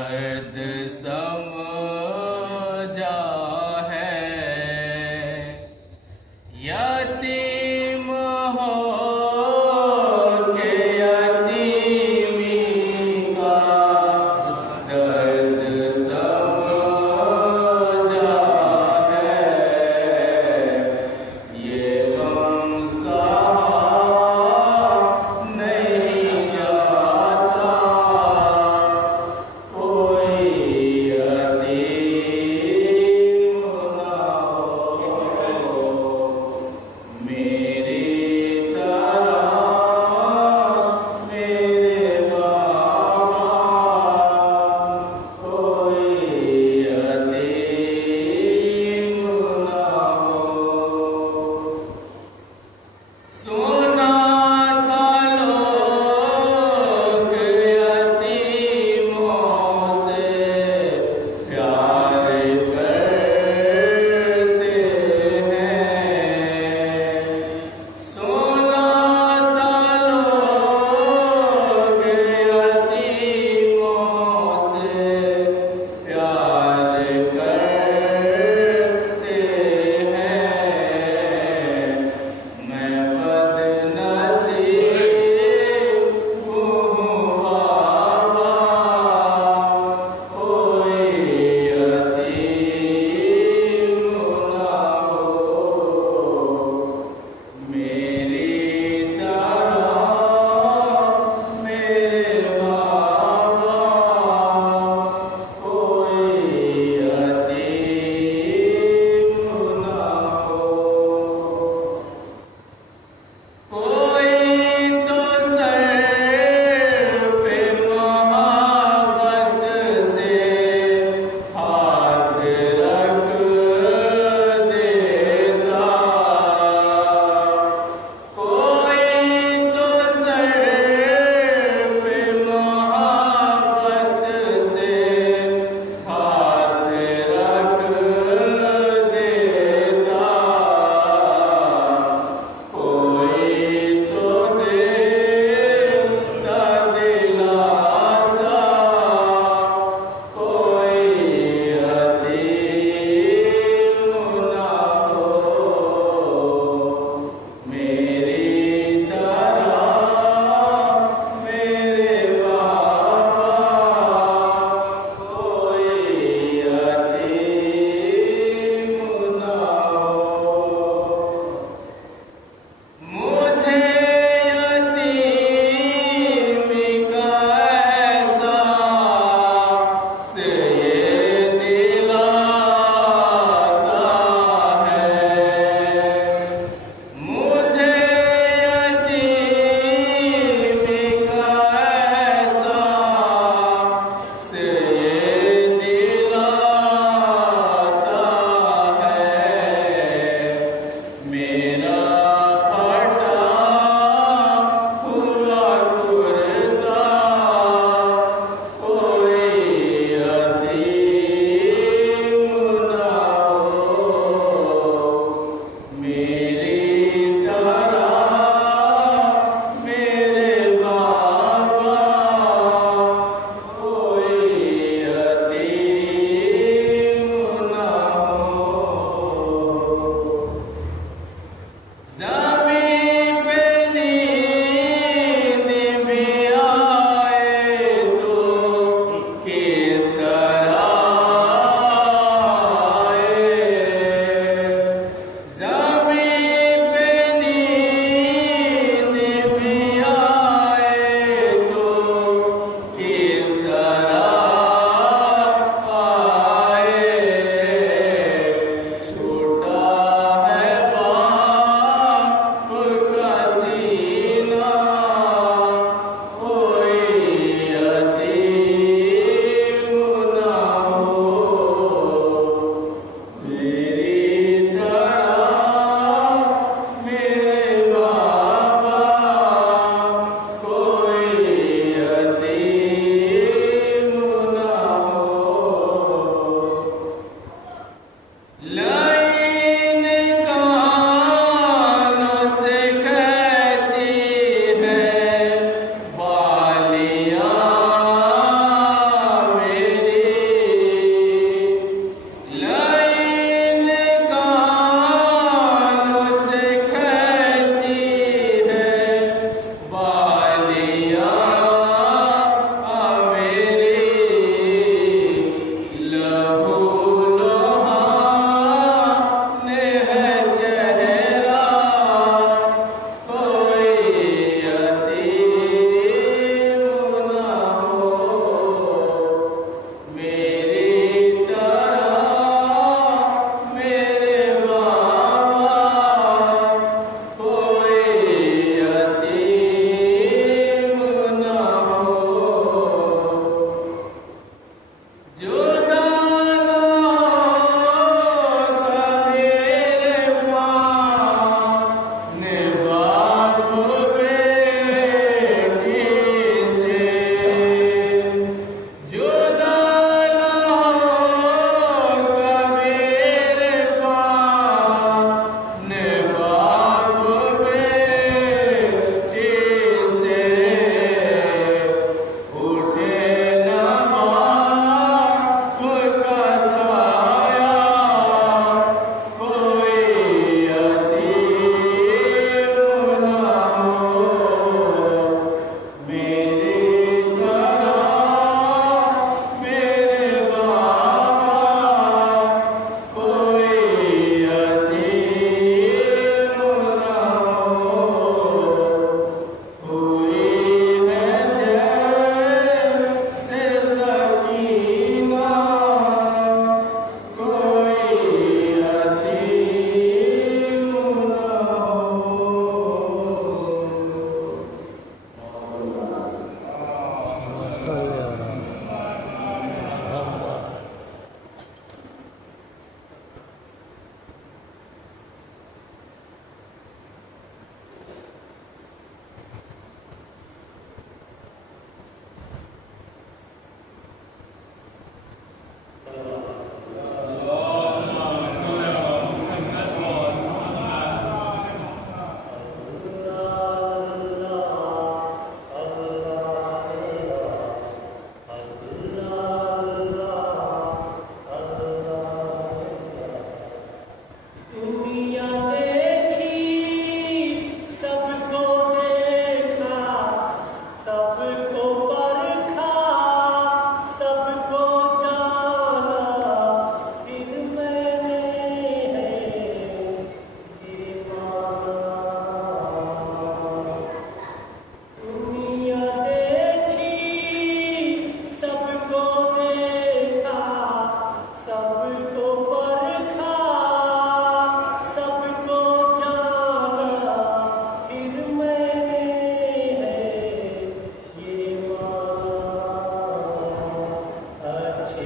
درد سمجھا ہے، یتیم ہو کے یتیمی کا درد سمجھا ہے، یہ غم سہا نہیں جاتا، کوئی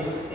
Like a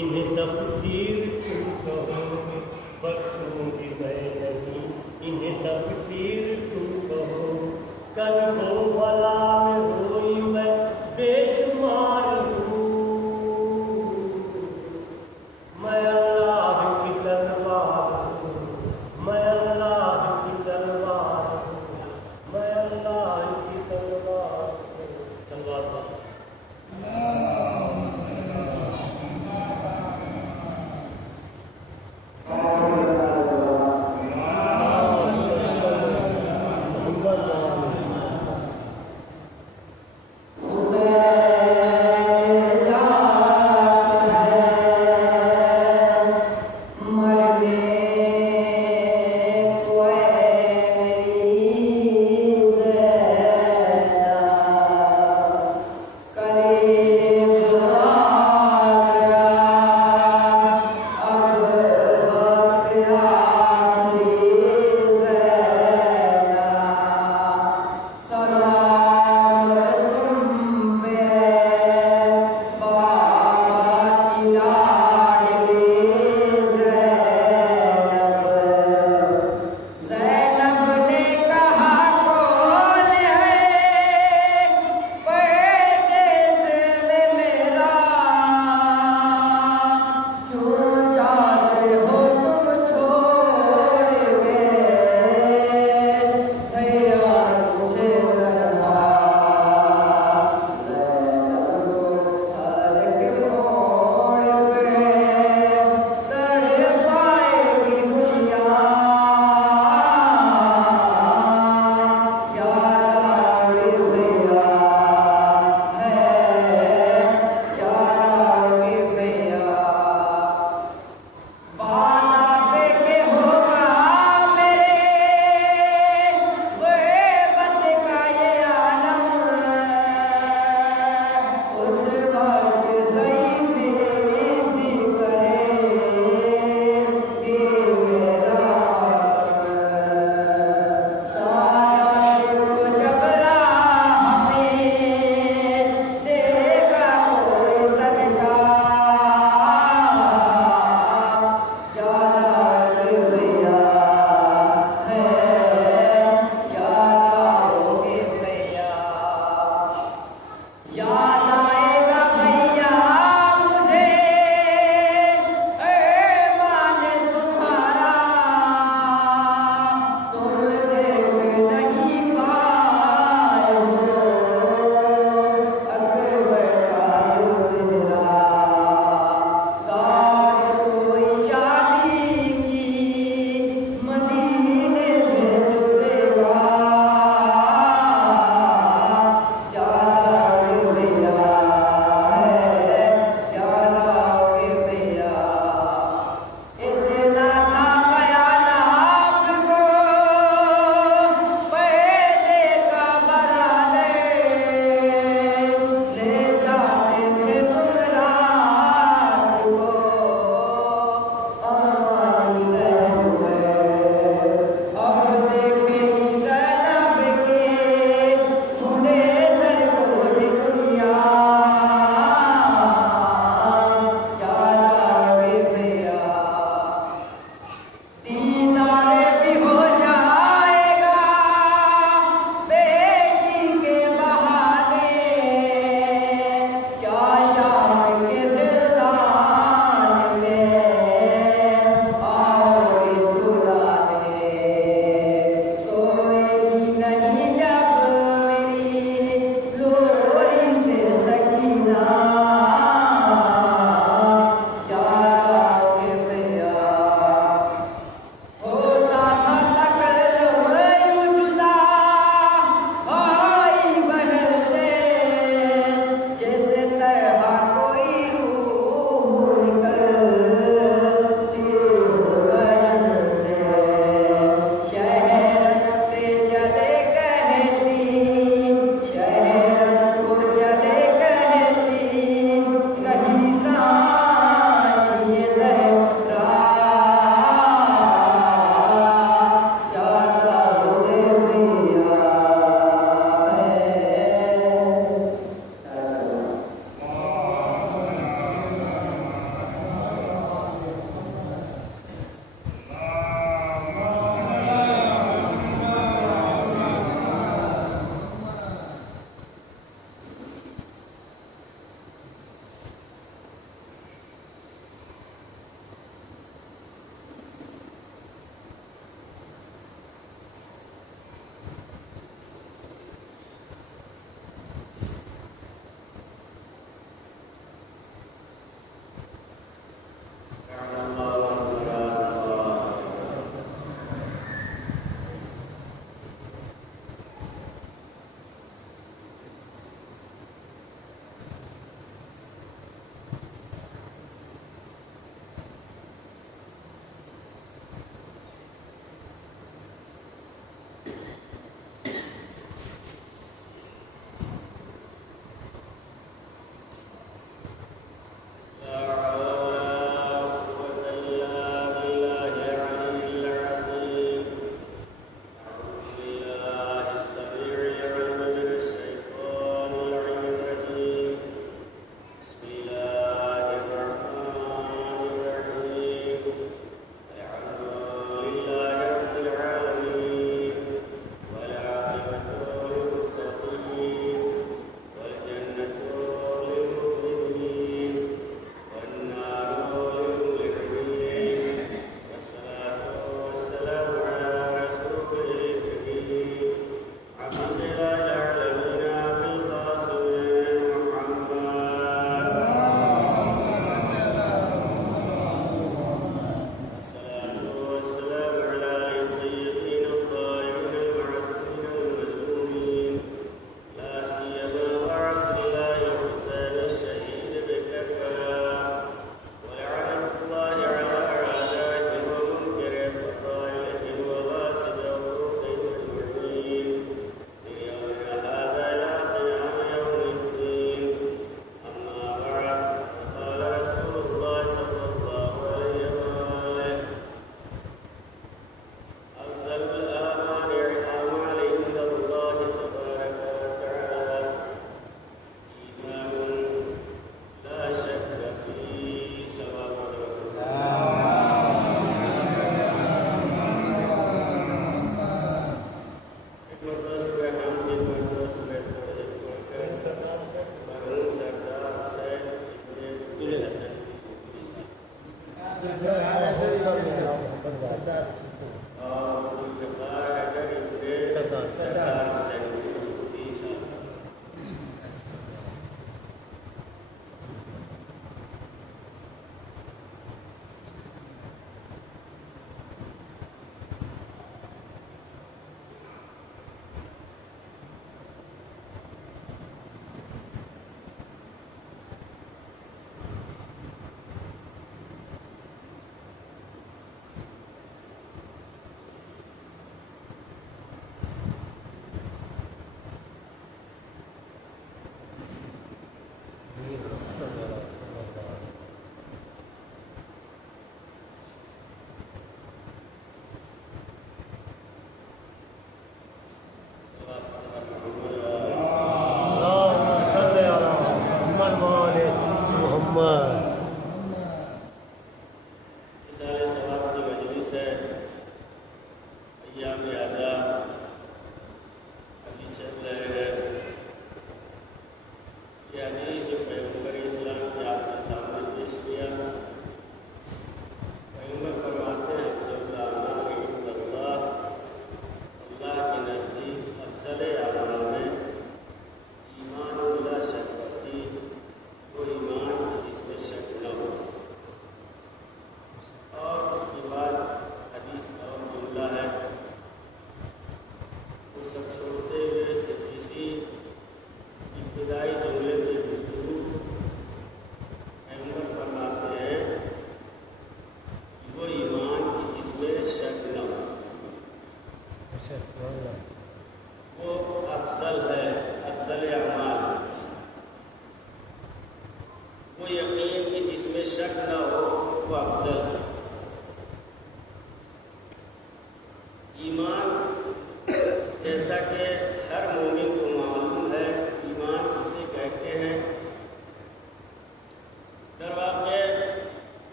انہیں تفسیر تم کہو بخشوں گی میں نہیں انہیں تفسیر تم کہو کل کو بلا میں ہوئی میں بے شمار ہوں میں اللہ کی تلوار ہوں میں اللہ کی تلوار ہوں میں اللہ کی تلوار ہوں تلوار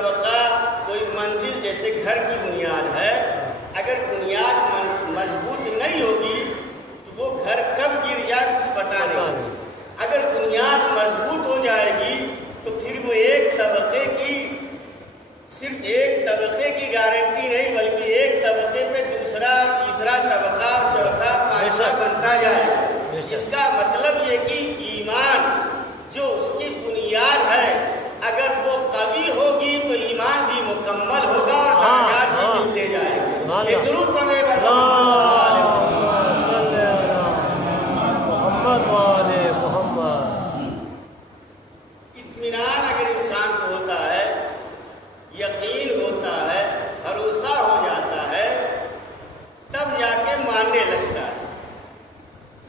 طبقہ کوئی منزل جیسے گھر کی بنیاد ہے، اگر بنیاد مضبوط نہیں ہوگی تو وہ گھر کب گر جائے کچھ پتہ نہیں۔ اگر بنیاد مضبوط ہو جائے گی تو پھر وہ ایک طبقے کی، صرف ایک طبقے کی گارنٹی نہیں بلکہ ایک طبقے پہ دوسرا، تیسرا طبقہ، چوتھا، پانچواں بنتا جائے۔ اس کا مطلب یہ کہ ایمان جو اس کی بنیاد ہے اگر وہ قوی ہوگی تو ایمان بھی مکمل ہوگا اور درجات بھی ملتے جائیں گے۔ یہ درود پڑھے اطمینان اگر انسان کو ہوتا ہے، یقین ہوتا ہے، بھروسہ ہو جاتا ہے، تب جا کے ماننے لگتا ہے۔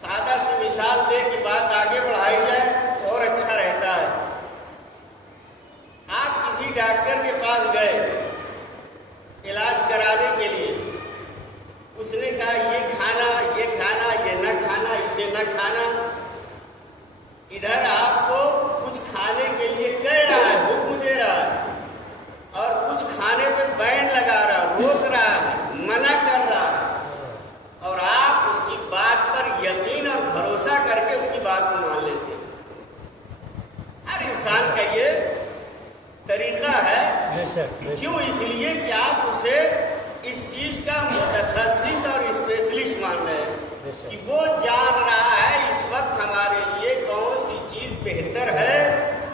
سادہ سی مثال دے کہ بات آگے بڑھائی جائے تو اور اچھا رہتا ہے۔ آپ کسی ڈاکٹر کے پاس گئے علاج کرانے کے لیے، اس نے کہا یہ کھانا، یہ کھانا، یہ نہ کھانا، اسے نہ کھانا۔ ادھر آپ کو کچھ کھانے کے لیے کہہ رہا ہے، حکم دے رہا ہے، اور کچھ کھانے پہ بین لگا رہا، روک رہا ہے، منع کر رہا ہے، اور آپ اس کی بات پر یقین اور بھروسہ کر کے اس کی بات کو مان لیتے ہیں۔ ہر انسان کا یہ طریقہ ہے۔ کیوں؟ اس لیے کہ آپ اسے اس چیز کا متخصص اور اسپیشلسٹ مان رہے ہیں کہ وہ جان رہا ہے اس وقت ہمارے لیے کون سی چیز بہتر ہے،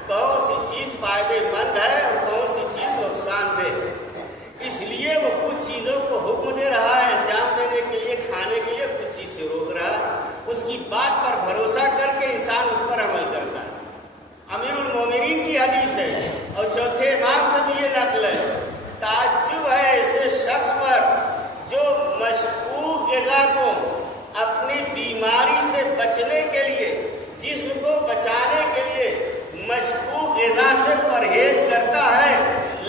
کون سی چیز فائدے مند ہے اور کون سی چیز نقصان دہ ہے۔ اس لیے وہ کچھ چیزوں کو حکم دے رہا ہے انجام دینے کے لیے، کھانے کے لیے، کچھ چیز سے روک رہا ہے۔ اس کی بات پر بھروسہ کر کے انسان اس پر عمل کرتا ہے۔ امیر المومنین کی حدیث ہے اور چوتھے امام سے بھی یہ نقل ہے، تعجب ہے ایسے شخص پر جو مشکوک غذا کو اپنی بیماری سے بچنے کے لیے، جسم کو بچانے کے لیے مشکوک غذا سے پرہیز کرتا ہے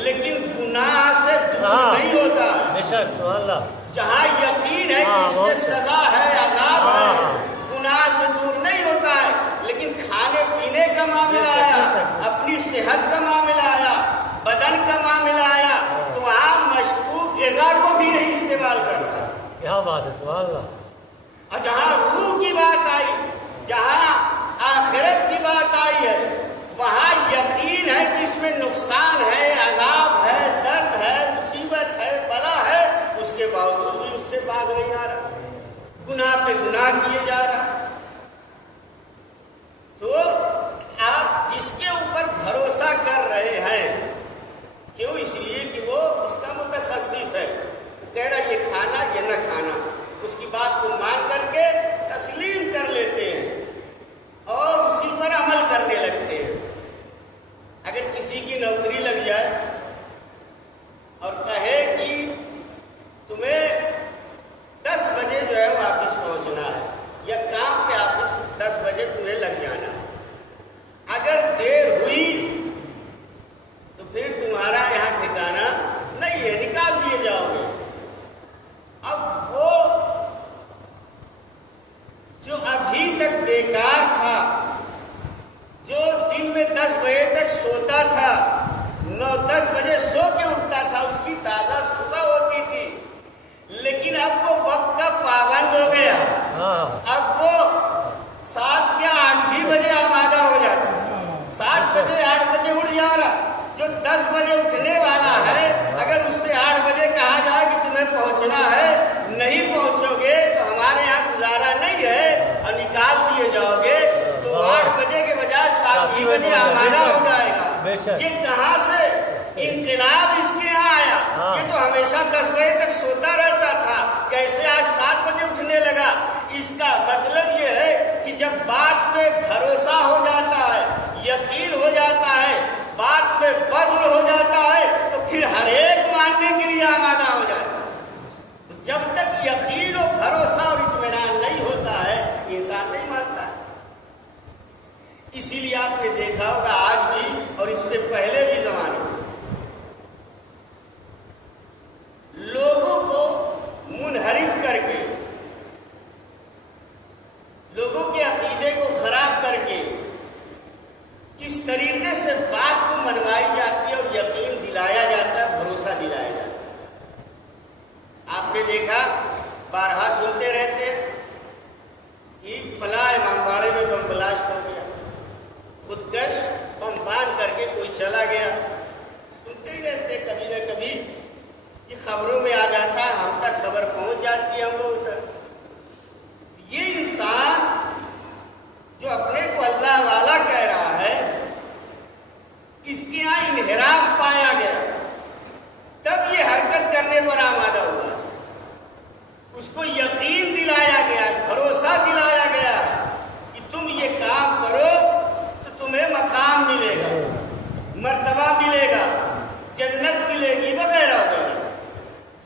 لیکن گناہ سے دور نہیں ہوتا۔ جہاں یقین ہے کہ اس میں سزا ہے، عذاب ہے، گناہ سے دور نہیں ہوتا ہے، لیکن کھانے پینے کا معاملہ آیا، اپنی صحت کا معاملہ آیا، بدن کا معاملہ آیا تو وہاں مشکوک غذا کو بھی نہیں استعمال کر رہا۔ کیا بات ہے، سبحان اللہ۔ اور جہاں روح کی بات آئی، جہاں آخرت کی بات آئی ہے، وہاں یقین ہے کہ اس میں نقصان ہے، عذاب ہے، درد ہے، مصیبت ہے، بلا ہے، اس کے باوجود بھی اس سے باز نہیں آ رہا، گناہ پہ گناہ کیے جا رہا۔ تو آپ جس کے اوپر بھروسہ کر رہے ہیں، کیوں؟ اس لیے کہ وہ اس کا متخصص ہے، کہہ رہا یہ کھانا، یہ نہ کھانا، اس کی بات کو مان کر کے تسلیم کر لیتے ہیں اور اسی پر عمل کرنے لگتے ہیں۔ اگر کسی کی نوکری لگ جائے اور کہے کہ تمہیں 10 بجے جو ہے وہ آفس پہنچنا ہے یا کام پہ آفس 10 بجے تمہیں لگ جانا ہے، اگر دیر ہوئی تو پھر تمہارا یہاں ٹھکانا نہیں ہے، نکال دیے جاؤ گے۔ اب وہ جو ابھی تک بیکار تھا، جو دن میں 10 بجے تک سوتا تھا، 9-10 بجے سو کے اٹھتا تھا، اس کی تازہ صبح ہوتی تھی، لیکن اب وہ وقت کا پابند ہو گیا، اب وہ 7 یا 8 ہی بجے آمادہ ہو جاتا، 7 بجے 8 بجے اٹھ جا رہا۔ جو 10 بجے اٹھنے والا ہے اگر اس سے 8 بجے کہا جائے کہ تمہیں پہنچنا ہے، نہیں پہنچو گے تو ہمارے یہاں گزارا نہیں ہے اور نکال دیے جاؤ گے، تو 8 بجے کے بجائے 7 ہی بجے آمادہ ہو جائے گا۔ یہ کہاں سے انقلاب اس کے یہاں آیا؟ یہ تو ہمیشہ 10 بجے تک سوتا رہتا تھا، کیسے آج 7 بجے اٹھنے لگا؟ اس کا مطلب یہ ہے کہ جب بات میں بھروسہ ہو جاتا ہے، یقین ہو جاتا ہے، بات میں بذل ہو جاتا ہے تو پھر ہر ایک ماننے کے لیے آمادہ ہو جاتا ہے۔ جب تک یقین و بھروسہ اور اطمینان نہیں ہوتا ہے انسان نہیں مانتا ہے۔ اسی لیے آپ نے دیکھا ہوگا آج بھی اور اس سے پہلے بھی زمانے میں لوگوں کو منحرف کر کے، لوگوں کے عقیدے کو خراب کر کے کس طریقے سے بات کو منوائی جاتی ہے اور یقین دلایا یہ خبروں میں آ جاتا ہے، ہم تک خبر پہنچ جاتی ہے ہم لوگ تک۔ یہ انسان جو اپنے کو اللہ والا کہہ رہا ہے، اس کے یہاں انحراف پایا گیا، تب یہ حرکت کرنے پر آمادہ ہوا۔ اس کو یقین دلایا گیا، بھروسہ دلایا گیا کہ تم یہ کام کرو تو تمہیں مقام ملے گا، مرتبہ ملے گا، جنت ملے گی، وغیرہ وغیرہ۔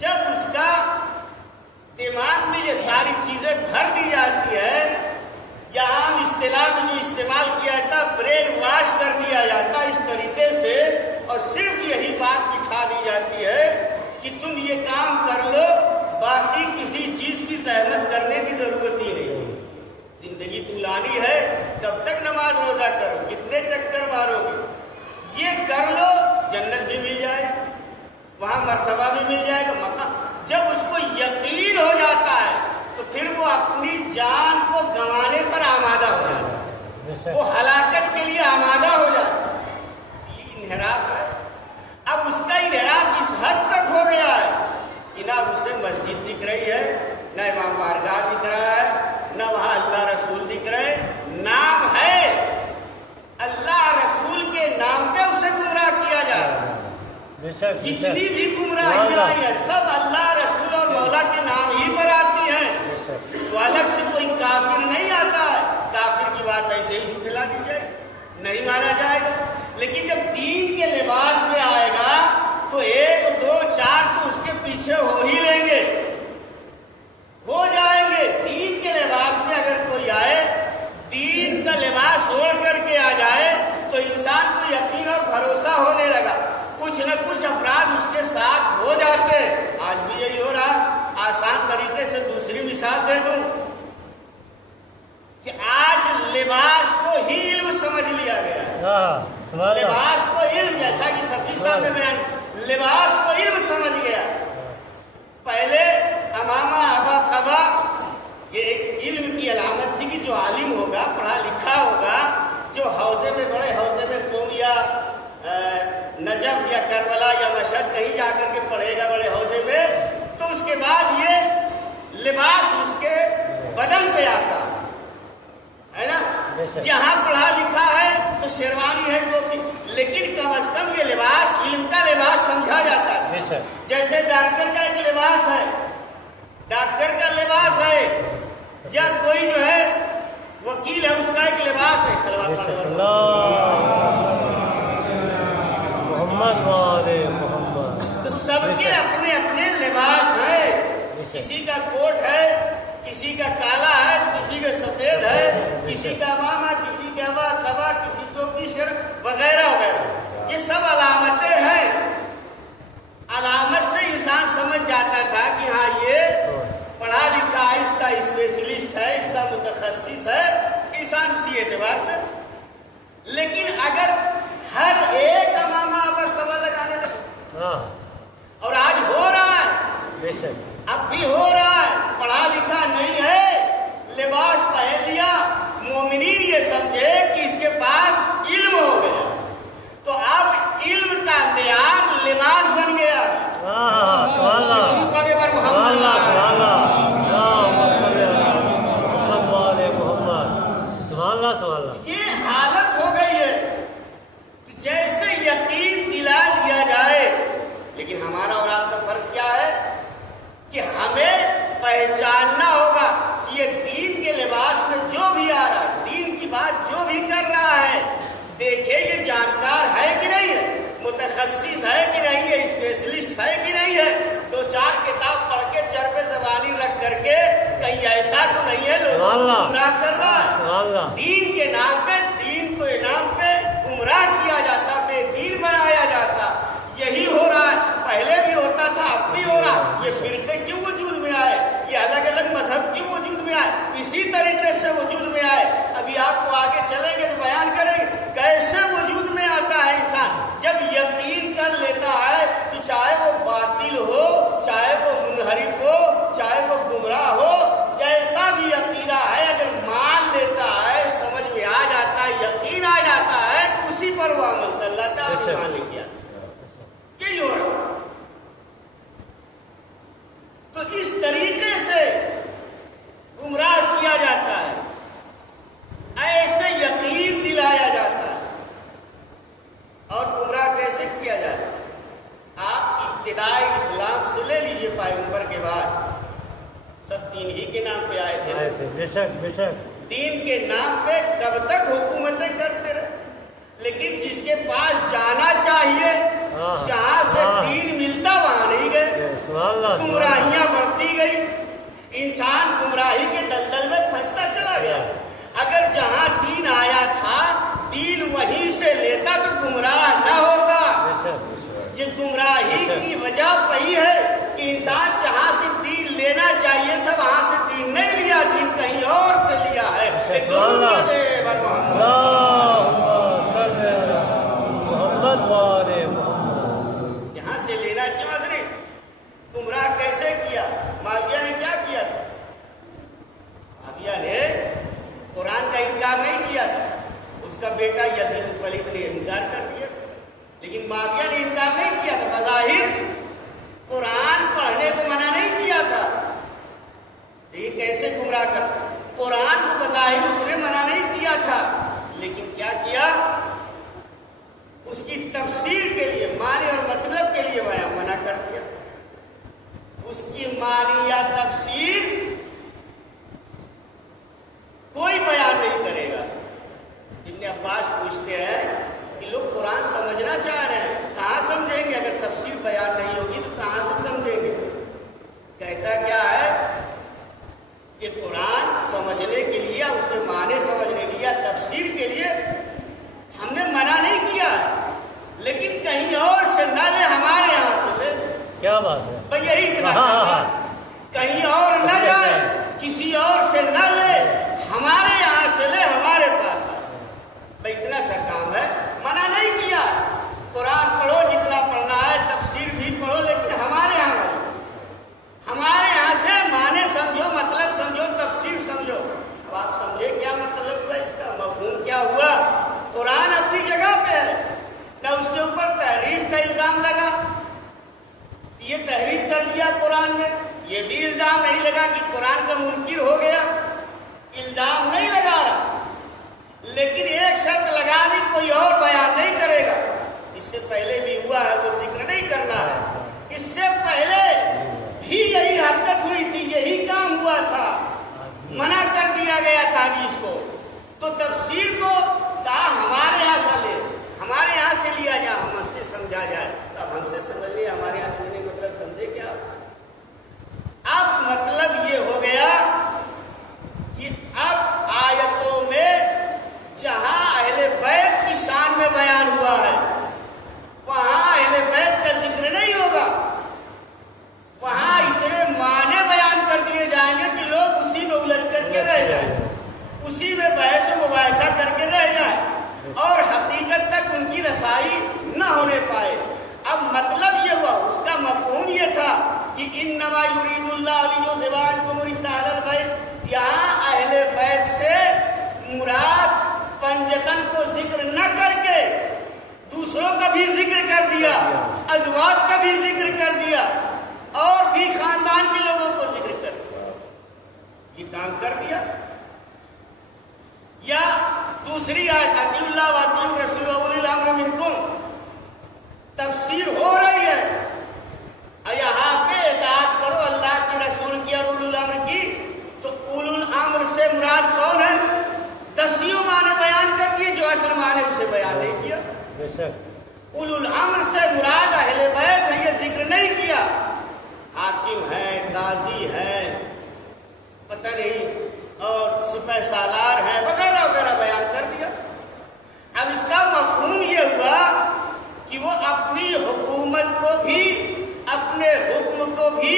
جب اس کا دماغ میں یہ ساری چیزیں بھر دی جاتی ہے، یا عام اصطلاح میں جو استعمال کیا جاتا ہے برین واش کر دیا جاتا ہے اس طریقے سے، اور صرف یہی بات بٹھا دی جاتی ہے کہ تم یہ کام کر لو، باقی کسی چیز کی زحمت کرنے کی ضرورت ہی نہیں۔ زندگی طولانی ہے، کب تک نماز روزہ کرو، کتنے چکر مارو گے، یہ کر لو، جنت بھی مل جائے، وہاں مرتبہ بھی مل جائے گا، مقام۔ جب اس کو یقین ہو جاتا ہے تو پھر وہ اپنی جان کو گنوانے پر آمادہ ہو جاتا ہے، وہ ہلاکت کے لیے آمادہ ہو جاتا ہے۔ یہ انحراف ہے۔ اب اس کا انحراف اس حد تک ہو گیا ہے کہ نہ اسے مسجد دکھ رہی ہے، نہ امام بارگاہ دکھ رہا ہے، نہ وہاں اللہ رسول دکھ رہے، نام ہے، اللہ رسول کے نام پہ اسے گمراہ کیا جا رہا ہے۔ جتنی بھی گمراہیاں آئی ہیں سب اللہ رسول اور مولا کے نام ہی پر آتی ہیں، تو الگ سے کوئی کافر نہیں آتا ہے، کافر کی بات ایسے ہی جھٹلا دی جائے، نہیں مانا جائے گا۔ لیکن جب دین کے لباس میں آئے گا تو ایک دو چار تو اس کے پیچھے ہو ہی لیں گے، ہو جائیں گے۔ دین کے لباس میں اگر کوئی آئے، دین کا لباس اوڑھ کر کے آ جائے تو انسان کو یقین اور بھروسہ ہونے لگا، کچھ نہ کچھ افراد اس کے ساتھ ہو جاتے۔ آج بھی یہی ہو رہا۔ آسان طریقے سے دوسری مثال دے دوں کہ آج لباس کو ہی علم سمجھ لیا گیا ہے۔ لباس کو علم، جیسا کہ سفیر صاحب نے بیان، لباس کو علم سمجھ گیا۔ پہلے امامہ ابا قبا یہ ایک علم کی علامت تھی کہ جو عالم ہوگا، پڑھا لکھا ہوگا، جو حوضے میں، بڑے حوضے میں قوم یا نجف یا کربلا یا مشہد کہیں جا کر کے پڑھے گا بڑے عہدے میں، تو اس کے بعد یہ لباس اس کے بدن پہ آتا ہے نا۔ جہاں پڑھا لکھا ہے تو شیروانی ہے، ٹوپی، لیکن کم از کم یہ لباس علم کا لباس سمجھا جاتا ہے۔ جیسے ڈاکٹر کا ایک لباس ہے، ڈاکٹر کا لباس ہے، یا کوئی جو ہے وکیل ہے، اس کا ایک لباس ہے۔ تو سب کے اپنے اپنے لباس ہیں، کسی کا کوٹ ہے، کسی کا کالا ہے، کسی کا سفید ہے، کسی کا امامہ، کسی کا قبا، کسی ٹوپی، سر وغیرہ وغیرہ۔ یہ سب علامتیں ہیں۔ علامت سے انسان سمجھ جاتا تھا کہ ہاں یہ پڑھا لکھا ہے، اس کا اسپیشلسٹ ہے، اس کا متخصص ہے، انسان اسی اعتبار سے۔ لیکن اگر ہر ایک امامہ آپس قبا لگانے لگے، اور آج ہو رہا ہے، اب بھی ہو رہا ہے، پڑھا لکھا نہیں ہے، لباس پہن لیا، مومنین یہ سمجھے کہ اس کے پاس علم ہو گیا، تو اب علم کا معیار لباس بن گیا۔ یہ حالت ہو گئی ہے کہ جیسے یقین دلا دیا جائے، لیکن ہمارا اور آپ کا فرض کیا ہے کہ ہمیں پہچاننا ہوگا کہ یہ دین کے لباس میں جو بھی آ رہا ہے، دین کی بات جو بھی کر رہا ہے، دیکھے یہ جانکار ہے کہ نہیں ہے، متخصص ہے کہ نہیں ہے، اسپیشلسٹ ہے کہ نہیں ہے۔ دو چار کتاب پڑھ کے چرب زبانی رکھ کر کے کہیں ایسا تو نہیں ہے لوگوں کو گمراہ کر رہا ہے۔ دین کے نام پہ، دین کو نام پہ گمراہ کیا جاتا، بے دین بنایا جاتا، یہی ہو رہا ہے۔ پہلے بھی ہوتا تھا، اب بھی ہو رہا۔ یہ فرقے کیوں وجود میں آئے، یہ الگ الگ مذہب کیوں وجود میں آئے، اسی طریقے سے وجود میں آئے۔ ابھی آپ کو آگے چلیں گے تو بیان کریں گے کیسے وجود میں آتا ہے انسان۔ جب یقین کر لیتا ہے تو چاہے وہ باطل ہو، چاہے وہ منحرف ہو، چاہے وہ گمراہ ہو، جیسا بھی عقیدہ ہے، اگر مان لیتا ہے، سمجھ میں آ جاتا ہے، یقین آ جاتا ہے تو اسی پر وہ عمل کر لیتا ہے، مان لے کیا۔ یہی ہو رہا۔ کیا جائے. آپ ابتدائی اسلام سے لے لیجئے پیغمبر کے بعد سب دین ہی کے نام پہ آئے تھے. بے شک بے شک. دین کے نام پہ کب تک حکومتیں کرتے رہے, لیکن جس کے پاس جانا چاہیے جہاں سے دین ملتا وہاں نہیں گئے. گمراہیاں بڑھتی گئی, انسان گمراہی کے دلدل میں پھنستا چلا گیا. اگر جہاں دین آیا تھا دین وہیں سے لیتا تو گمراہ نہ ہوگا. یہ گمراہی کی وجہ وہی ہے کہ انسان جہاں سے دین لینا چاہیے تھا وہاں سے دین نہیں لیا, دین کہیں اور سے لیا ہے. جہاں سے لینا چاہیے. گمراہ کیسے کیا؟ معاویہ نے کیا کیا تھا؟ معاویہ نے قرآن کا انکار نہیں کیا تھا, اس کا بیٹا یزید ولید نے انکار کر دیا تھا, لیکن معاویہ نے انکار نہیں کیا تھا. بظاہر قرآن پڑھنے کو منع نہیں کیا تھا. یہ کیسے گمراہ کر, قرآن کو بظاہر اس نے منع نہیں کیا تھا, لیکن کیا کیا؟ اس کی تفسیر کے لیے, معنی اور مطلب کے لیے منع کر دیا. اس کی معنی یا تفسیر کوئی بیان نہیں کرے گا. ابن عباس پوچھتے ہیں کہ لوگ قرآن سمجھنا چاہ رہے ہیں, کہاں سمجھیں گے؟ اگر تفسیر بیان نہیں ہوگی تو کہاں سے سمجھیں گے؟ کہتا کیا ہے کہ قرآن سمجھنے کے لیے, اس کے معنی سمجھنے کے لیے, تفسیر کے لیے ہم نے منع نہیں کیا, لیکن کہیں اور سے نہ لے, ہمارے یہاں سے لے. کیا بات ہے؟ بھئی یہی اتنا کہیں اور نہ جائے, کسی اور سے نہ لے, ہمارے یہاں سے لے, ہمارے پاس آئے. بھئی اتنا سا کام ہے, منع نہیں کیا. قرآن پڑھو جتنا پڑھنا ہے, تفسیر بھی پڑھو, لیکن ہمارے یہاں والے, ہمارے یہاں سے معنی سمجھو, مطلب سمجھو, تفسیر سمجھو. اب آپ سمجھے کیا مطلب ہوا اس کا, مفہوم کیا ہوا؟ قرآن اپنی جگہ پہ ہے, نہ اس کے اوپر تحریف کا الزام لگا, یہ تحریف کر دیا قرآن نے. یہ بھی الزام نہیں لگا کہ قرآن کا منکر ہو گیا, الزام نہیں لگا رہا, لیکن ایک شرط لگا دی, کوئی اور بیان نہیں کرے گا. اس سے پہلے بھی ہوا ہے, وہ ذکر نہیں کرنا ہے. اس سے پہلے بھی یہی حرکت ہوئی تھی, یہی کام ہوا تھا, منع کر دیا گیا تھا حدیث کو. تو تفسیر کو کہا ہمارے یہاں سے لے, ہمارے یہاں سے لیا جائے, ہم سے سمجھا جائے. اب ہم سے سمجھ لیا, ہمارے یہاں سے نہیں, مطلب سمجھے کیا؟ اب مطلب یہ ہو گیا کہ اب آیتوں میں جہاں اہل بیت کی شان میں بیان ہوا ہے وہاں اہل بیت کا ذکر نہیں ہوگا. وہاں اتنے معنی بیان کر دیے جائیں گے کہ لوگ اسی میں الجھ کر کے رہ جائیں, اسی میں بحث و مباحثہ کر کے رہ جائیں, اور حقیقت تک ان کی رسائی نہ ہونے پائے. اب مطلب یہ ہوا, اس کا مفہوم یہ تھا کہ انما یرید اللہ لیذھب عنکم الرجس اہل البیت. یہاں اہل بیت سے مراد پنجتن کو ذکر نہ کر کے دوسروں کا بھی ذکر کر دیا, ازواج کا بھی ذکر کر دیا, اور بھی خاندان کے لوگوں کو ذکر کر دیا. یہ کام کر دیا. یا دوسری آیت اطیعوا اللہ واطیعوا الرسول واولی الامر منکم, تفسیر ہو رہی ہے, یہاں پہ اطاعت کرو اللہ کے رسول کی اور اولو الامر کی. تو اولو الامر سے مراد کون ہے؟ 10 معنی بیان کر دیے, جو اصل معنی اسے بیان نہیں کیا. اولو الامر سے مراد اہل بیت ہے, یہ ذکر نہیں کیا. حاکم ہے, قاضی ہے, پتہ نہیں, اور سپہ سالار ہے, وغیرہ وغیرہ بیان کر دیا. اب اس کا مفہوم یہ ہوا کہ وہ اپنی حکومت کو بھی, اپنے حکم کو بھی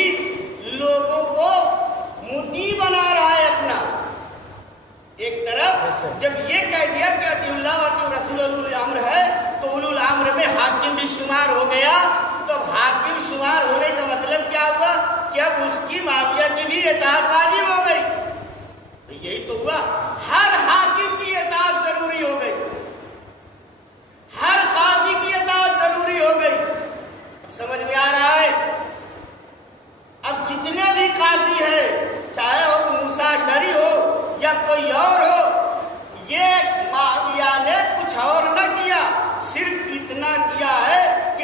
لوگوں کو مطیع بنا رہا ہے اپنا. ایک طرف جب یہ کہہ دیا کہ اطیعوا اللہ واطیعوا الرسول اولو الامر ہے, تو اولو الامر میں حاکم بھی شمار ہو گیا. تو اب حاکم شمار ہونے کا مطلب کیا ہوا کہ اب اس کی معافیہ کی بھی اطاعت واجب ہو گئی. یہی تو ہوا, ہر حاکم کی اطاعت ضروری ہو گئی, ہر قاضی کی اطاعت ضروری ہو گئی. اب سمجھ میں آ رہا ہے. اب جتنے بھی قاضی ہیں, چاہے وہ موسیٰ شری ہو یا کوئی اور ہو, یہ معاویہ نے کچھ اور نہ کیا, صرف اتنا کیا ہے کہ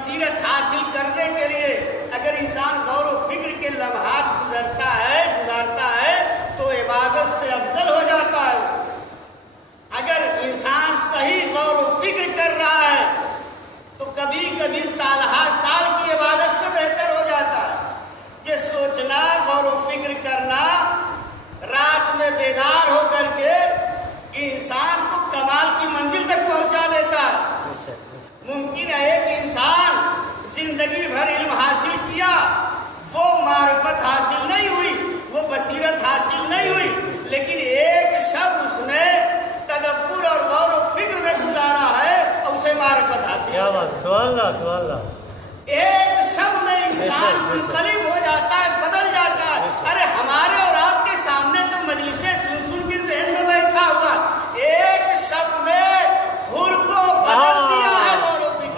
بصیرت حاصل کرنے کے لیے اگر انسان غور و فکر کے لمحات گزارتا ہے تو عبادت سے افضل ہو جاتا ہے. اگر انسان صحیح غور و فکر کر رہا ہے تو کبھی کبھی سال ہر سال کی عبادت سے بہتر ہو جاتا ہے. یہ سوچنا، غور و فکر کرنا، رات میں بیدار ہو کر کے انسان کو کمال کی منزل تک پہنچا دیتا ہے. ممکن ہے کہ انسان زندگی بھر علم حاصل کیا، وہ معرفت حاصل نہیں ہوئی، وہ بصیرت حاصل نہیں ہوئی، لیکن ایک شب اس نے تدبر اور غور و فکر میں گزارا ہے اور اسے معرفت حاصل. کیا بات، سبحان اللہ، سبحان اللہ. ایک شب میں انسان منقلب ہو جاتا ہے، بدل جاتا ہے. ارے ہمارے اور آپ کے سامنے تو مجلسیں سن کے ذہن میں بیٹھا ہوا، ایک شب میں حر کو بدل دیا ہے غور و فکر.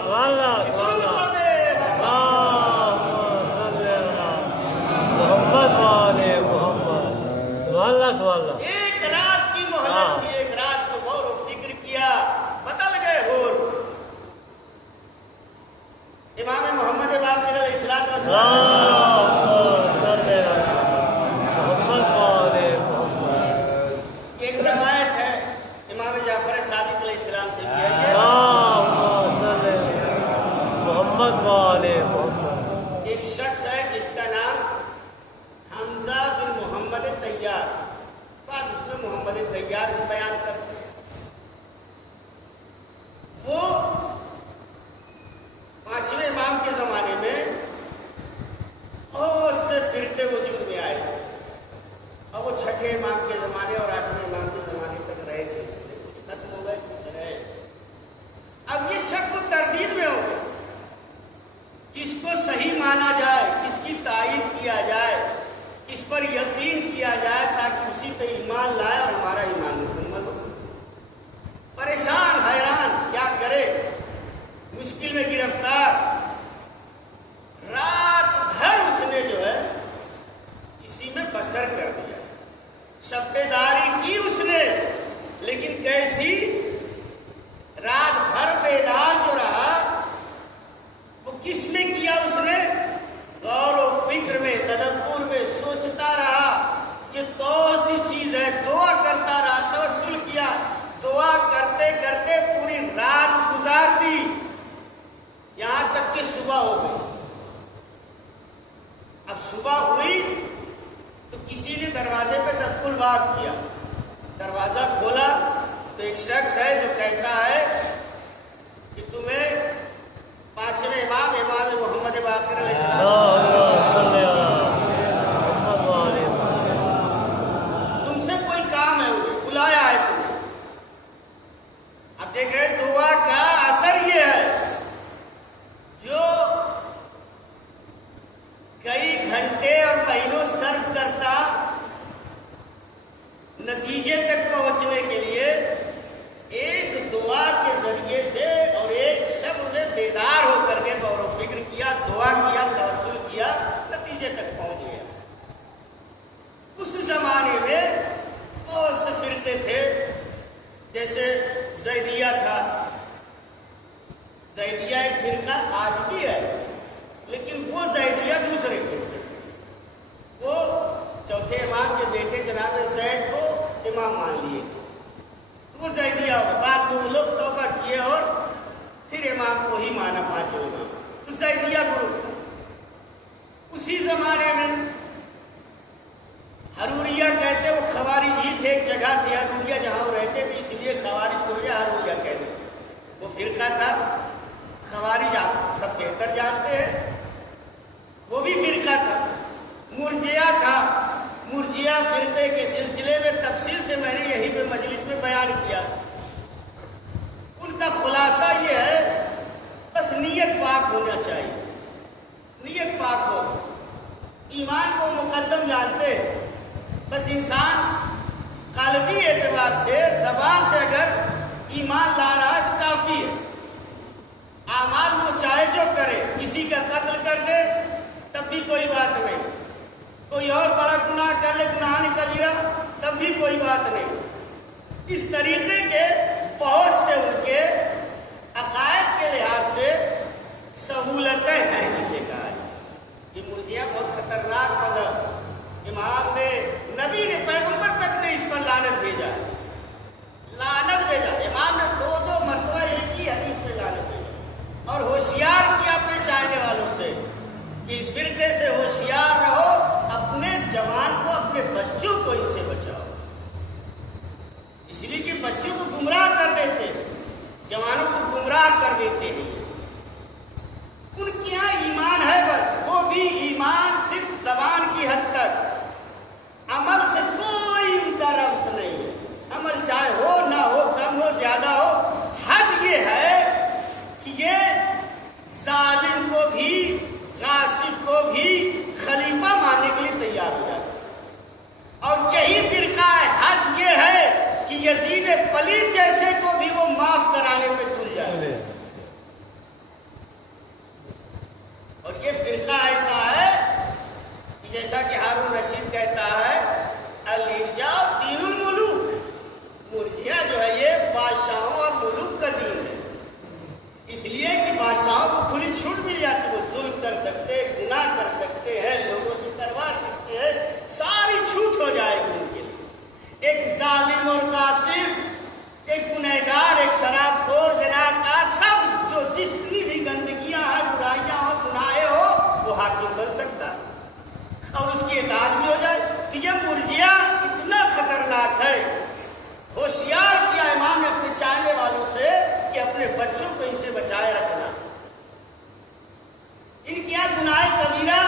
ایک رات کی مہلت تھی، ایک رات کو غور و فکر کیا، بدل گئے حر. امام محمد باقر علیہ السلام ایک روایت ہے امام جعفر صادق علیہ السلام سے کیا گیا. ایک شخص ہے جس کا نام حمزہ بن محمد طیار، بعد اس میں محمد طیار بھی بیان کرتے ہیں. وہ پانچویں امام کے زمانے میں بہت سے فرقے وجود میں آئے تھے، اور وہ چھٹے امام کے زمانے اور آٹھویں امام کے زمانے تک رہے. سلسلے کچھ ختم ہو گئے، کچھ رہے. اب یہ شک و تردید میں ہو گئے، کس کو صحیح مانا جائے، کس کی تائید کیا جائے، کس پر یقین کیا جائے تاکہ اسی پہ ایمان لائے اور ہمارا ایمان مکمل ہو. پریشان، حیران، کیا کرے، مشکل میں گرفتار. رات بھر اس نے جو ہے اسی میں بسر کر دیا. شب بیداری کی اس نے، لیکن کیسی؟ رات بھر بیدار جو رہا وہ کس میں کیا؟ اس نے غور و فکر میں، تدبر میں سوچتا رہا. یہ کون سی چیز ہے؟ دعا کرتا رہا، توسل کیا. دعا کرتے کرتے پوری رات گزار دی، یہاں تک کہ صبح ہو گئی. اب صبح ہوئی تو کسی نے دروازے پہ دخل الباب کیا. دروازہ کھولا تو ایک شخص ہے جو کہتا ہے کہ تمہیں پانچویں امام محمد باقر علیہ السلام تم سے کوئی کام ہے، مجھے بلایا ہے تمہیں. اب دیکھ رہے دعا کا اثر یہ ہے، جو کئی گھنٹے اور مہینوں صرف کرتا نتیجے تک پہنچنے کے لیے، ایک دعا کے ذریعے سے اور ایک شب میں بیدار ہو کر کے غور و فکر کیا، دعا کیا، توسل کیا، نتیجے تک پہنچ گیا. اس زمانے میں بہت سے فرقے تھے، جیسے زیدیہ تھا. زیدیہ ایک فرقہ آج بھی ہے، لیکن وہ زیدیہ دوسرے فرقے تھے. وہ چوتھے امام کے بیٹے جناب زید کو امام مان لیے تھے، تو وہ زیدیہ ہو. بعد میں وہ لوگ توبہ کیے اور پھر امام کو ہی مانا، پانچویں امام. تو زیدیہ گروپ تھا. اسی زمانے میں حروریہ کہتے، وہ خوارج ہی تھے. ایک جگہ تھی حروریہ جہاں وہ رہتے تھے، اس لیے خوارج کو وجہ حروریہ کہتے. وہ فرقہ تھا. خوارج آپ سب بہتر جانتے ہیں، وہ بھی فرقہ تھا. مرجیہ تھا. مرجیہ فرقے کے سلسلے میں تفصیل سے میں نے یہیں پہ مجلس میں بیان کیا. ان کا خلاصہ یہ ہے، بس نیت پاک ہونا چاہیے. نیت پاک ہو، ایمان کو مقدم جانتے. بس انسان قلبی اعتبار سے، زبان سے اگر ایمان لا رہا ہے تو کافی ہے. اعمال کو چاہے جو کرے، کسی کا قتل کر دے تب بھی کوئی بات نہیں، کوئی اور بڑا گناہ کر لے، گناہ کبیرہ، تب بھی کوئی بات نہیں. اس طریقے کے بہت سے ان کے عقائد کے لحاظ سے سہولت ہوشیار کیا اپنے چاہنے والوں سے کہ اس فرقے سے ہوشیار رہو، اپنے جوان کو، اپنے بچوں کو ان سے بچاؤ، اس لیے کہ بچوں کو گمراہ کر دیتے ہیں، جوانوں کو گمراہ کر دیتے ہیں۔ ان کے یہاں ایمان ہے بس، وہ بھی ایمان صرف زبان کی حد تک، عمل سے کوئی ان کا ربط نہیں ہے۔ عمل چاہے ہو نہ ہو، کم ہو زیادہ ہو، حد یہ ہے کہ یہ ظالم کو بھی، غاصب کو بھی خلیفہ ماننے کے لیے تیار ہو جاتا ہے۔ اور یہی فرقہ ہے، حد یہ ہے کہ یزید پلید جیسے کو بھی وہ معاف کرانے پہ تل جاتے ہیں۔ اور یہ فرقہ ایسا ہے کہ جیسا کہ ہارون رشید کہتا ہے، الارجاء دین الملوک، مرجیہ جو ہے یہ بادشاہوں اور ملوک کا دین ہے، اس لیے کہ بادشاہوں کو کھلی چھوٹ مل جاتی، وہ ظلم کر سکتے، گناہ کر سکتے ہیں، لوگوں سے کروا سکتے ہیں، ساری چھوٹ ہو جائے گی ان کے لیے۔ ایک ظالم اور غاصب، ایک گنہگار، ایک شراب خور، زناکار، سب جو جتنی بھی گندگیاں ہیں، برائیاں ہو، گناہیں ہو، وہ حاکم بن سکتا ہے اور اس کی اطاعت بھی ہو جائے۔ تو یہ مرجیہ اتنا خطرناک ہے۔ ہوشیار کیا امام نے اپنے چاہنے والوں سے کہ اپنے بچوں کو ان سے بچائے رکھنا۔ ان کی یہاں گناہ کبیرہ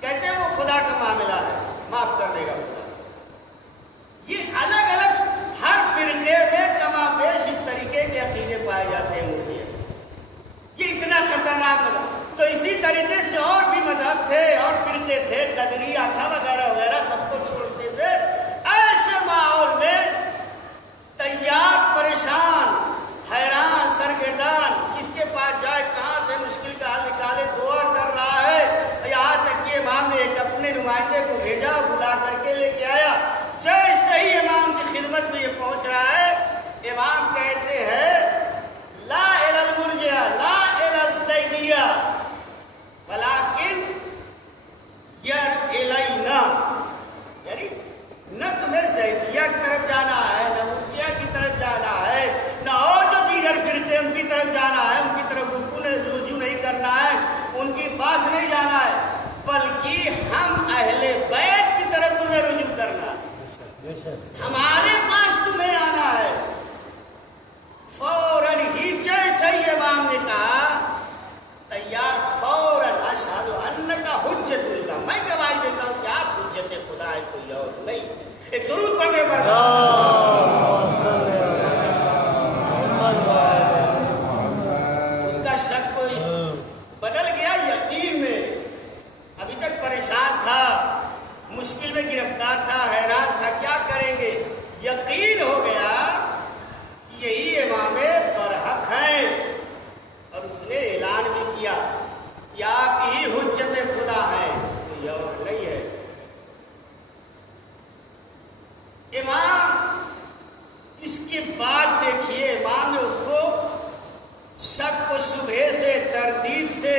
کہتے ہیں وہ خدا کا معاملہ ہے، معاف کر دے گا خدا۔ یہ الگ الگ ہر فرقے میں کما بیش اس طریقے کے عقیدے پائے جاتے ہیں مرجیہ۔ یہ اتنا خطرناک مذہب۔ تو اسی طریقے سے اور بھی مذہب تھے اور فرقے تھے، قدریہ تھا وغیرہ وغیرہ، سب کو چھوڑتے تھے۔ ایسے ماحول میں تیار، پریشان، حیران، سرگردان، کس کے پاس جائے، کہاں سے مشکل کا حل نکالے، دعا کر رہا ہے۔ یہاں تک کہ امام نے ایک اپنے نمائندے کو بھیجا، بلا کر کے لے کے آیا۔ جیسے ہی امام کی خدمت میں یہ پہنچ رہا ہے، امام کہتے ہیں لا الی المرجیہ، لا الی الزیدیہ ولیکن الینا، یعنی نہ تمہیں زیدیہ کی طرف جانا ہے، نہ مرجیہ کی طرف جانا ہے، نہ اور جو دیگر فرقے ان کی طرف جانا ہے، ان کی طرف رجوع نہیں کرنا ہے، ان کے پاس نہیں جانا ہے، بلکہ ہم اہل بیت کی طرف تمہیں رجوع کرنا ہے، ہمارے پاس تمہیں آنا ہے۔ فوراً ہی جیسے ہی امام نے کہا، تیار فوراً اشہد انک حجت اللہ، میں گواہی دیتا ہوں کہ آپ حجت خدا ہے، کوئی اور نہیں۔ ایک درود پڑھنے پر اس کا شک کوئی بدل گیا یقین میں۔ ابھی تک پریشان تھا، مشکل میں گرفتار تھا، حیران تھا، کیا کریں گے؟ یقین ہو گیا کہ یہی امام برحق ہیں، اور اس نے اعلان بھی کیا کہ آپ ہی حجت خدا ہیں، کوئی اور نہیں ہے۔ امام اس کے بعد دیکھیے، امام نے اس کو شک و شبہے سے، تردید سے،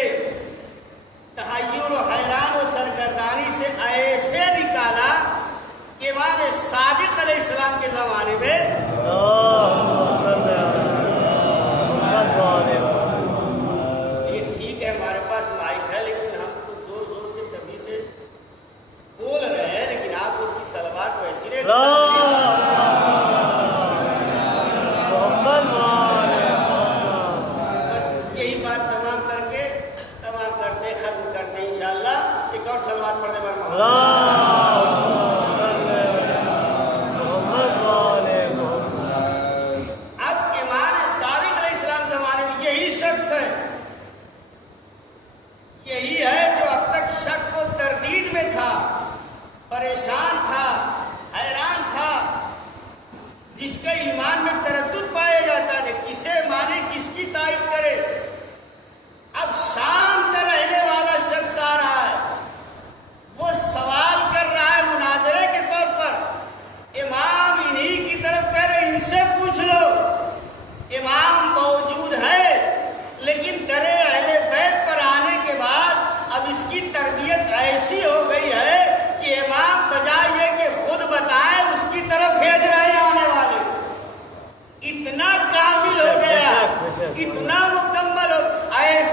تحیر و حیران و سرگردانی سے ایسے نکالا کہ امام صادق علیہ السلام کے زمانے میں یہ ٹھیک ہے ہمارے پاس مائک ہے، لیکن ہم تو زور زور سے تبھی سے بول رہے ہیں، لیکن آپ ان کی صلوات ویسی نہیں۔ صلوات پڑھنے پر اب امام صادق علیہ السلام زمانے میں یہی شخص ہے، یہی ہے جو اب تک شک و تردید میں تھا، پریشان تھا، حیران تھا، جس کے ایمان میں تردد پایا جاتا ہے، کسے مانے، کس کی تائید کرے۔ اب شام کا رہنے والا شخص آ رہا ہے، وہ سوال کر رہا ہے مناظرے کے طور پر، امام انہی کی طرف کہہ رہے ان سے پوچھ لو۔ امام موجود ہے، لیکن در اہل بیت پر آنے کے بعد اب اس کی تربیت ایسی ہو گئی ہے کہ امام بجائے یہ کہ خود بتائے، اس کی طرف بھیج رہے ہیں آنے والے۔ اتنا کامل ہو گیا، اتنا مکمل ہو، ایسے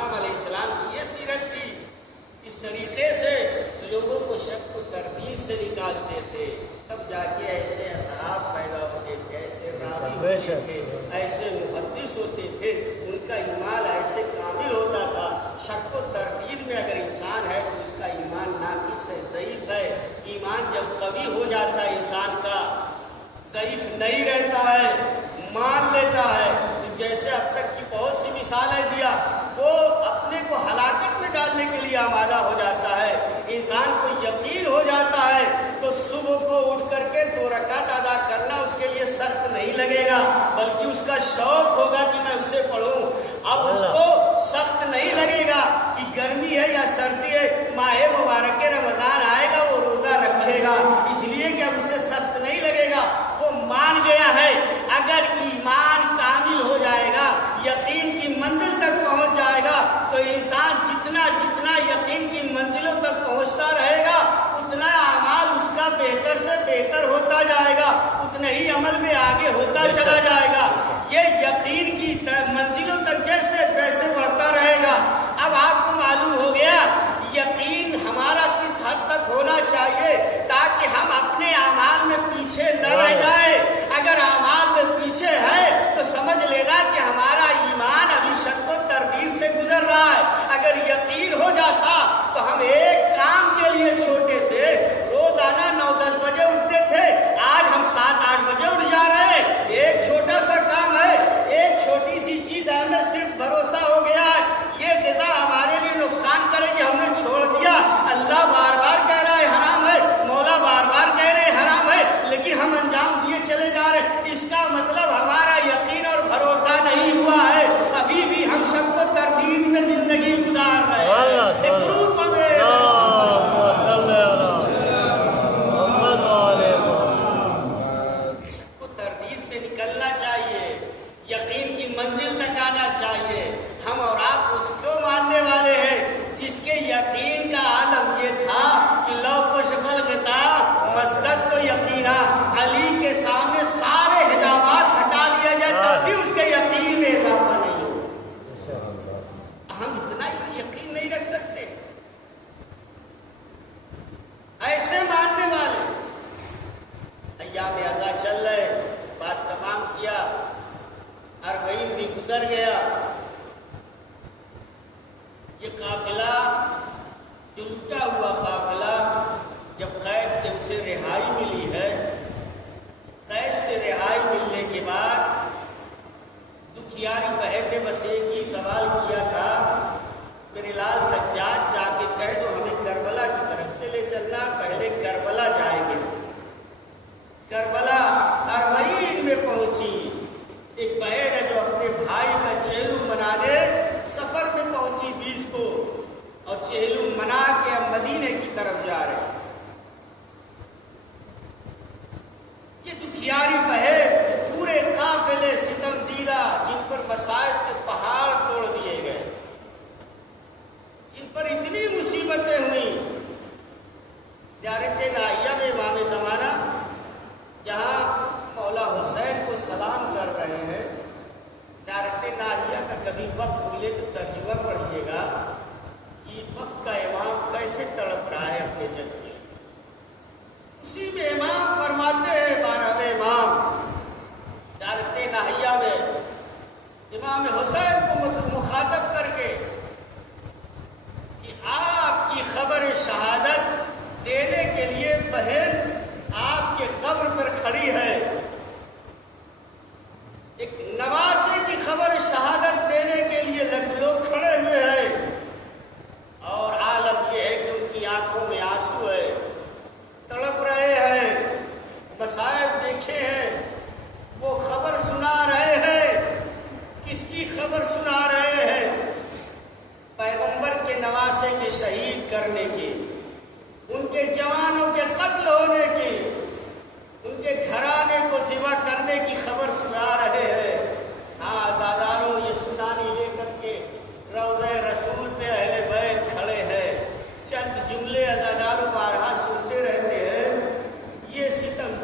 امام علیہ السلام کی یہ سیرت تھی. اس طریقے سے لوگوں کو شک و تردید سے نکالتے تھے. تب جا کے ایسے اصحاب پیدا ہوتے تھے, ایسے راوی ہوتے تھے, ایسے محدث ہوتے تھے. ان کا ایمان ایسے کامل ہوتا تھا. شک و تردید میں اگر انسان ہے تو اس کا ایمان ناقص ہے, ضعیف ہے. ایمان جب قوی ہو جاتا ہے انسان کا, ضعیف نہیں رہتا ہے, مان لیتا ہے. جیسے اب تک کی بہت سی مثالیں دیا, وہ اپنے کو ہلاکت میں ڈالنے کے لیے آمادہ ہو جاتا ہے. انسان کو یقین ہو جاتا ہے تو صبح کو اٹھ کر کے 2 رکعت ادا کرنا اس کے لیے سخت نہیں لگے گا, بلکہ اس کا شوق ہوگا کہ میں اسے پڑھوں. اب اس کو سخت نہیں لگے گا کہ گرمی ہے یا سردی ہے, ماہ مبارک رمضان آئے گا وہ روزہ رکھے گا, اس لیے کہ اب اسے سخت نہیں لگے گا. وہ مان گیا ہے. اگر ایمان کامل ہو جائے گا, یقین کی منزل تک پہنچ جائے گا, تو انسان جتنا جتنا یقین کی منزلوں تک پہنچتا رہے گا اتنا اعمال اس کا بہتر سے بہتر ہوتا جائے گا, اتنے ہی عمل میں آگے ہوتا چلا جائے گا. یہ یقین کی منزلوں تک جیسے ویسے بڑھتا رہے گا. اب آپ کو معلوم ہو گیا یقین ہمارا کس حد تک ہونا چاہیے تاکہ ہم اپنے اعمال میں پیچھے نہ رہ جائیں. اگر اعمال میں پیچھے ہے تو سمجھ لینا کہ ہمارا ایمان ابھی شک و تردید سے گزر رہا ہے. اگر یقین ہو جاتا تو ہم ایک کام کے لیے چھوٹے سے روزانہ 9-10 بجے اٹھتے تھے, آج ہم 7-8 بجے اٹھ جا رہے ہیں. ایک چھوٹا سا کام ہے, ایک چھوٹی سی چیز ہے, ہمیں صرف بھروسہ ہو گیا ہے یہ غذا ہمارے لیے نقصان کرے گی, ہم نے چھوڑ دیا. اللہ بار بار کہہ رہا ہے حرام ہے, مولا بار بار کہہ رہے ہیں حرام ہے, لیکن ہم انجام دیے چلے جا رہے ہیں. اس کا مطلب ہمارا یقین اور بھروسہ نہیں ہوا ہے, ابھی بھی ہم شک و تردید میں زندگی گزار رہے ہیں. ایک درود پڑھیں. تردید سے نکلنا چاہیے, یقین کی منزل تک آنا چاہیے. ہم اور آپ اس کو ماننے والے ہیں جس کے یقین کا عالم یہ تھا کہ لو کش بلغتا مصدق تو یقینا, علی کے سامنے سارے حجابات ہٹا لیا جائے تب بھی اس کے یقین میں اضافہ نہیں ہو. ہم اتنا ہی یقین نہیں رکھ سکتے. ایسے ماننے والے ایام اعزا چل رہے, بات تمام کیا, 40 بھی گزر گیا. یہ قافلہ جو لٹا ہوا قافلہ جب قید سے اسے رہائی ملی ہے, قید سے رہائی ملنے کے بعد دکھیاری بہن نے بس ایک ہی سوال کیا تھا, میرے لال سجاد جا کے کہہ دو ہمیں کربلا کی طرف سے لے چلنا, پہلے کربلا جائیں گے. کربلا 40 میں پہنچی. ایک بہن ہے جو اپنے بھائی کا چہلم منانے سفر میں پہنچی 20 کو, اور چہلم منا کے اب مدینے کی طرف جا رہے ہیں. یہ دکھیاری بہن جو پورے قافلے ستم دیدہ, جن پر مصائب کے پہاڑ توڑ دیے گئے, جن پر اتنی مصیبتیں ہوئیں. زیارت ناحیہ میں امام زمانہ جہاں مولا حسین کو سلام کر رہے ہیں, زیارت ناحیہ کا کبھی وقت ملے تو ترجمہ پڑھیے گا کہ وقت کا امام کیسے تڑپ رہا ہے اپنے جد کے. اسی میں امام فرماتے ہیں, 12ویں امام زیارت ناحیہ میں امام حسین کو مخاطب کر کے کہ آپ کی خبر شہادت دینے کے لیے بہن آپ کے قبر پر کھڑی ہے. ایک نواسے کی خبر شہادت دینے کے لیے لوگ کھڑے ہوئے ہیں, اور عالم یہ ہے کہ ان کی آنکھوں میں آنسو ہے, تڑپ رہے ہیں, مصائب دیکھے ہیں. وہ خبر سنا رہے ہیں. کس کی خبر سنا رہے ہیں؟ پیغمبر کے نواسے کے شہید کرنے کی, ان کے جوانوں کے قتل ہونے کی, ان کے گھرانے کو ذبح کرنے کی خبر سنا رہے ہیں. ہاں عزاداروں, یہ سنانی لے کر کے روضہ رسول پہ اہل بیت کھڑے ہیں. چند جملے عزاداروں بارہا سنتے رہتے ہیں. یہ ستم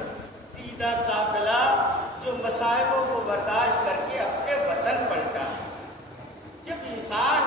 دیدہ قافلہ جو مصائبوں کو برداشت کر کے اپنے وطن پلٹا. جب انسان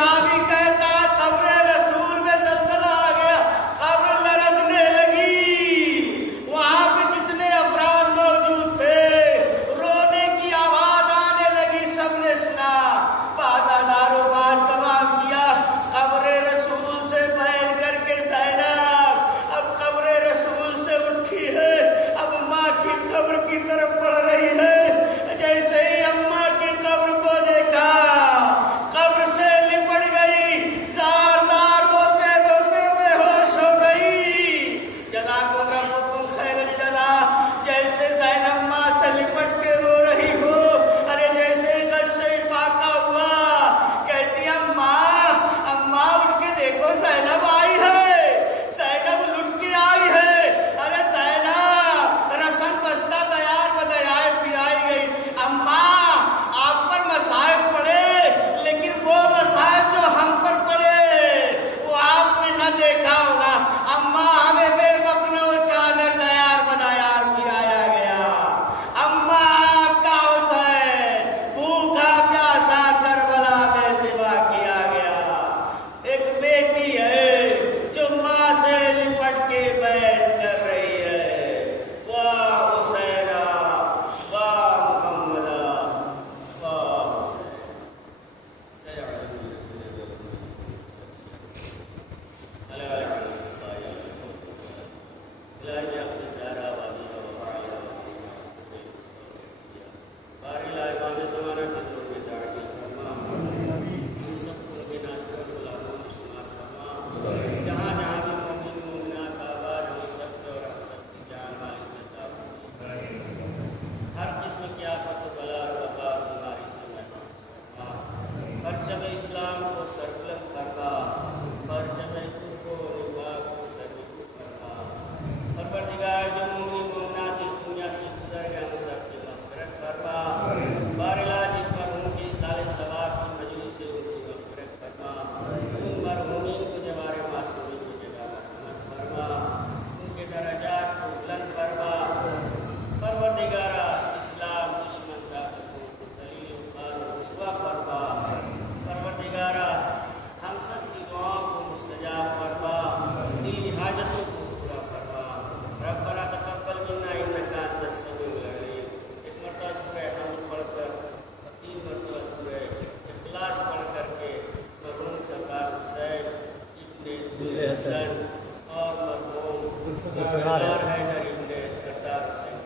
راوی کہتا ہے قبر رسول میں زلزلہ آ گیا، قبر لرزنے لگی، وہاں پہ جتنے افراد موجود تھے رونے کی آواز آنے لگی، سب نے سنا، پاداداروں بات تمام کیا، قبر رسول سے بیٹھ کر کے زینب اب قبر رسول سے اٹھی ہے، اب ماں کی قبر کی طرف بڑھ رہی ہے، جیسے ہی اماں کی قبر کو دیکھا قبر سے لپٹ گئی، زار زار روتے روتے بے ہوش ہو گئی۔ جزاکم ربکم خیر الجزا، جیسے زینب ماں سے لپٹ کے رو رہی ہو، ارے جیسے غصے فاقہ ہوا، کہتی اماں اماں اٹھ کے دیکھو زینب آئی ہے، زینب لٹ کے آئی ہے، ارے زینب رسن بستہ تیار بدیائے پھرائی گئی، اماں آپ پر مصائب پڑے لیکن وہ مصائب جو ہم پر پڑے وہ آپ نے نہ دیکھا ہوگا، اماں ہمیں بے مکنو چادر تیار بدیار پھرایا گیا، اماں آپ کا حسین بھوکا پیاسا کربلا میں ذبح کیا گیا۔ ایک بیٹی ہے جو ماں سے لپٹ کے بیٹھ کر رہی ہے، واہ حسینہ واہ محمدہ واہ جہاں جہاں بھی مومن مومنات آباد ہو سب اور ہم سب کی جان مال عزت آباد ہر قسم کی آفت و بلا اور وبا بیماری سے محفوظ فرما، پرچم اسلام کو سربلند فرما، پرچم کفر و نفاق کو سرنگون فرما، پروردگار جو مومن مومنات اس دنیا سے گزر گئے ان سب کی مغفرت فرما، بارلا جس مرحوم کی سال ثواب کی مجلس سے ان کی مغفرت فرما، ان مرحومین کو جوار معصومین کی جگہ مرحمت فرما، ان کے درجات کو بلند فرما، پروردگارہ اسلام دشمن طاقتوں کو دلیل و خار و رسوا فرما، پروردگارہ ہم سب کی دعاؤں کو مستجاب فرما، دلی حاجتوں کو پورا فرما، ربنا تقبل منا انک انت السمیع العلیم۔ ایک مرتبہ سورہ حمد پڑھ کر، 3 مرتبہ سورہ اخلاص پڑھ کر کے مرحوم سرکار حسین ابن حسن اور مرحوم سردار حیدر ابن سردار حسین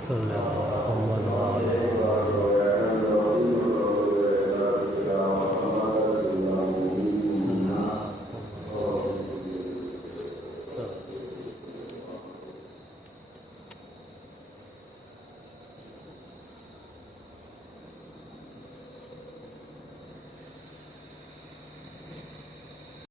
صلی اللہ